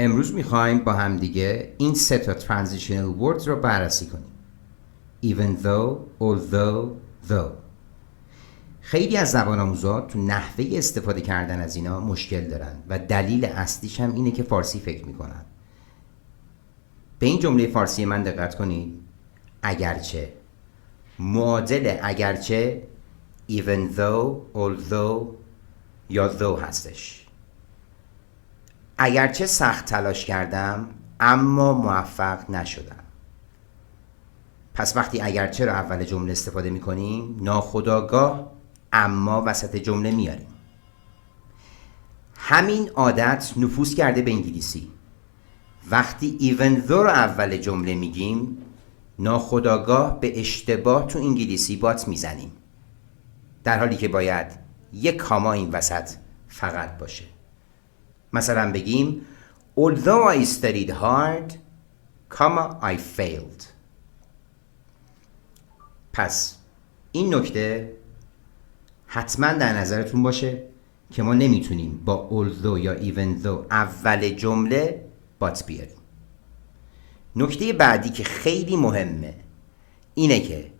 امروز میخوایم با همدیگه این سه تا transitional words رو بررسی کنیم. Even though, although, though. خیلی از زبان آموزا تو نحوه استفاده کردن از اینا مشکل دارن و دلیل اصلیش هم اینه که فارسی فکر میکنن. به این جمله فارسی من دقت کنید. اگرچه معادل اگرچه even though, although یا though هستش. اگرچه سخت تلاش کردم اما موفق نشدم. پس وقتی اگرچه رو اول جمله استفاده میکنیم ناخودآگاه اما وسط جمله میاریم. همین عادت نفوذ کرده به انگلیسی. وقتی even though رو اول جمله میگیم ناخودآگاه به اشتباه تو انگلیسی بات میزنیم، در حالی که باید یک کاما این وسط فقط باشه. مثلا بگیم although I studied hard, I failed. پس این نکته حتما در نظرتون باشه که ما نمیتونیم با although یا even though اول جمله بات بیاریم. نکته بعدی که خیلی مهمه اینه که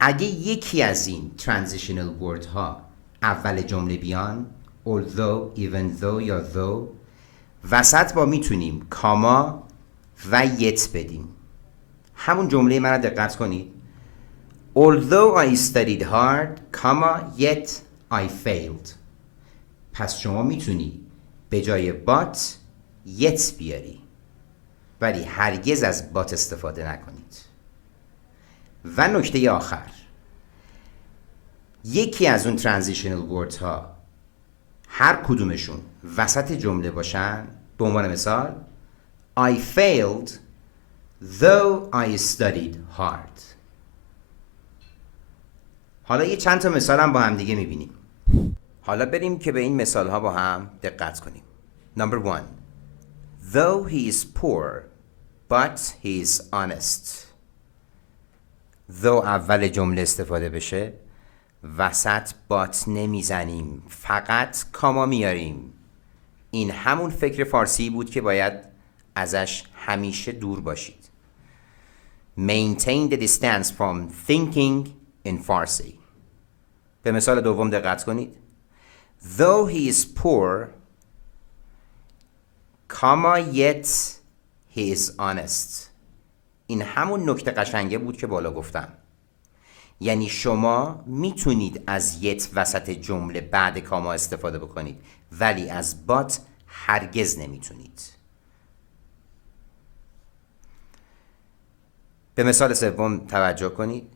اگه یکی از این transitional word ها اول جمله بیان although, even though یا though وسط با میتونیم کاما و yet بدیم. همون جمله من رو دقت کنید. Although I studied hard, yet I failed. پس شما میتونی به جای but yet بیاری، ولی هرگز از but استفاده نکنید. و نکته آخر، یکی از اون transitional words ها هر کدومشون وسط جمله باشن، به عنوان مثال I failed though I studied hard. حالا یه چند تا مثال هم با هم دیگه میبینیم. حالا بریم که به این مثال ها با هم دقت کنیم. Number 1. Though he is poor but he is honest. though اول جمله استفاده بشه وسط بات نمیزنیم، فقط کاما میاریم. این همون فکر فارسی بود که باید ازش همیشه دور باشید. Maintain the distance from thinking in Farsi. به مثال دوم دقت کنید. Though he is poor, yet he is honest. این همون نکته قشنگه بود که بالا گفتم. یعنی شما میتونید از yet وسط جمله بعد کاما استفاده بکنید، ولی از but هرگز نمیتونید. به مثال سوم توجه کنید.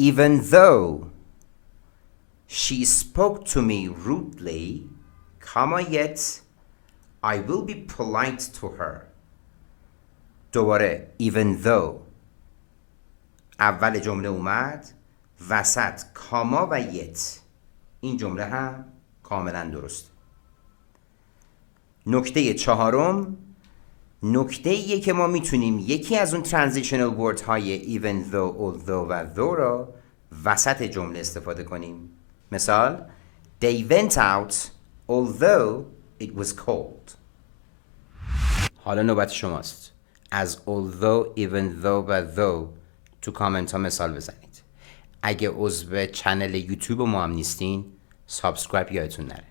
Even though she spoke to me rudely, yet I will be polite to her. دوباره even though اول جمله اومد وسط کاما و yet. این جمله هم کاملا درست. نکته چهارم نکته ایه که ما میتونیم یکی از اون transitional words های even though, although و though را وسط جمله استفاده کنیم. مثال They went out although it was cold. حالا نوبت شماست. از although, even though و though تو کامنت ها مثال بزنید. اگه عضو چنل یوتیوب ما هم نیستین سابسکرایب یادتون نره.